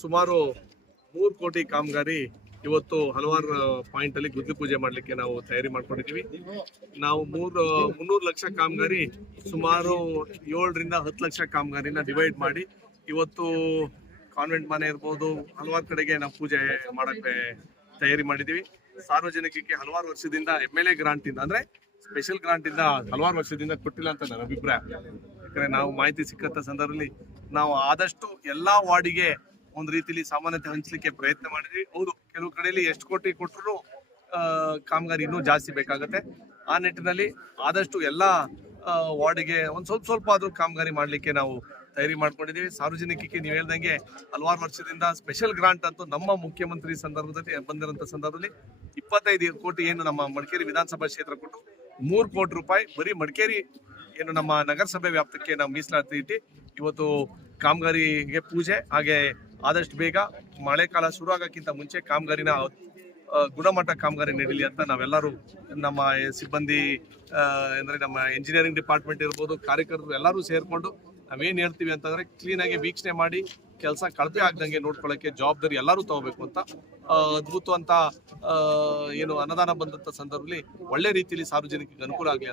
ಸುಮಾರು 3 ಕೋಟಿ ಕಾಮಗಾರಿ ಇವತ್ತು ಹಲವಾರು ಪಾಯಿಂಟ್ ಅಲ್ಲಿ ಗುದ್ಲಿ ಪೂಜೆ ಮಾಡಲಿಕ್ಕೆ ನಾವು ತಯಾರಿ ಮಾಡ್ಕೊಂಡಿದ್ದೀವಿ. ನಾವು 300 ಲಕ್ಷ ಕಾಮಗಾರಿ ಸುಮಾರು 7 ರಿಂದ 10 ಲಕ್ಷ ಕಾಮಗಾರಿನ ಡಿವೈಡ್ ಮಾಡಿ ಇವತ್ತು ಕಾನ್ವೆಂಟ್ ಮನೆ ಇರ್ಬೋದು, ಹಲವಾರು ಕಡೆಗೆ ನಾವು ಪೂಜೆ ಮಾಡಕ್ಕೆ ತಯಾರಿ ಮಾಡಿದ್ದೀವಿ. ಸಾರ್ವಜನಿಕರಿಗೆ ಹಲವಾರು ವರ್ಷದಿಂದ MLA ಗ್ರಾಂಟ್ ಇಂದ ಅಂದ್ರೆ ಸ್ಪೆಷಲ್ ಗ್ರಾಂಟ್ ಇಂದ ಹಲವಾರು ವರ್ಷದಿಂದ ಕೊಟ್ಟಿಲ್ಲ ಅಂತ ನನ್ನ ಅಭಿಪ್ರಾಯ. ಯಾಕಂದ್ರೆ ನಾವು ಮಾಹಿತಿ ಸಿಕ್ಕಂತ ಸಂದರ್ಭದಲ್ಲಿ ನಾವು ಆದಷ್ಟು ಎಲ್ಲಾ ವಾರ್ಡಿಗೆ ಒಂದು ರೀತಿಯಲ್ಲಿ ಸಾಮಾನ್ಯತೆ ಹಂಚಲಿಕ್ಕೆ ಪ್ರಯತ್ನ ಮಾಡಿದ್ವಿ. ಹೌದು, ಕೆಲವು ಕಡೆಯಲ್ಲಿ ಎಷ್ಟು ಕೋಟಿ ಕೊಟ್ಟರು ಕಾಮಗಾರಿ ಇನ್ನೂ ಜಾಸ್ತಿ ಬೇಕಾಗುತ್ತೆ. ಆ ನಿಟ್ಟಿನಲ್ಲಿ ಆದಷ್ಟು ಎಲ್ಲಾ ವಾರ್ಡಿಗೆ ಒಂದ್ ಸ್ವಲ್ಪ ಆದ್ರೂ ಕಾಮಗಾರಿ ಮಾಡ್ಲಿಕ್ಕೆ ನಾವು ತಯಾರಿ ಮಾಡ್ಕೊಂಡಿದ್ದೀವಿ. ಸಾರ್ವಜನಿಕರಿಗೆ ನೀವು ಹೇಳ್ದಂಗೆ ಹಲವಾರು ವರ್ಷದಿಂದ ಸ್ಪೆಷಲ್ ಗ್ರಾಂಟ್ ಅಂತೂ ನಮ್ಮ ಮುಖ್ಯಮಂತ್ರಿ ಸಂದರ್ಭದಲ್ಲಿ ಬಂದಿರೋಂಥ ಸಂದರ್ಭದಲ್ಲಿ 25 ಕೋಟಿ ಏನು ನಮ್ಮ ಮಡಿಕೇರಿ ವಿಧಾನಸಭಾ ಕ್ಷೇತ್ರ ಕೊಟ್ಟು 3 ಕೋಟಿ ರೂಪಾಯಿ ಬರೀ ಮಡಿಕೇರಿ ಏನು ನಮ್ಮ ನಗರಸಭೆ ವ್ಯಾಪ್ತಿಗೆ ನಾವು ಮೀಸಲಾತಿ ಇಟ್ಟು ಇವತ್ತು ಕಾಮಗಾರಿಗೆ ಪೂಜೆ, ಹಾಗೆ ಆದಷ್ಟು ಬೇಗ ಮಳೆಕಾಲ ಶುರು ಆಗೋಕ್ಕಿಂತ ಮುಂಚೆ ಕಾಮಗಾರಿನ ಗುಣಮಟ್ಟ ಕಾಮಗಾರಿ ನಡೀಲಿ ಅಂತ ನಾವೆಲ್ಲರೂ ನಮ್ಮ ಸಿಬ್ಬಂದಿ ಅಂದ್ರೆ ನಮ್ಮ ಇಂಜಿನಿಯರಿಂಗ್ ಡಿಪಾರ್ಟ್ಮೆಂಟ್ ಇರ್ಬೋದು, ಕಾರ್ಯಕರ್ತರು ಎಲ್ಲರೂ ಸೇರ್ಕೊಂಡು ನಾವೇನ್ ಹೇಳ್ತೀವಿ ಅಂತಂದ್ರೆ ಕ್ಲೀನಾಗಿ ವೀಕ್ಷಣೆ ಮಾಡಿ ಕೆಲಸ ಕಳಪೆ ಆಗ್ದಂಗೆ ನೋಡ್ಕೊಳ್ಳೋಕೆ ಜವಾಬ್ದಾರಿ ಎಲ್ಲರೂ ತಗೋಬೇಕು ಅಂತ ಅದ್ಭುತ ಅಂತ ಏನು ಅನುದಾನ ಬಂದಂತ ಸಂದರ್ಭದಲ್ಲಿ ಒಳ್ಳೆ ರೀತಿಯಲ್ಲಿ ಸಾರ್ವಜನಿಕರಿಗೆ ಅನುಕೂಲ ಆಗಲಿ ಅಂತ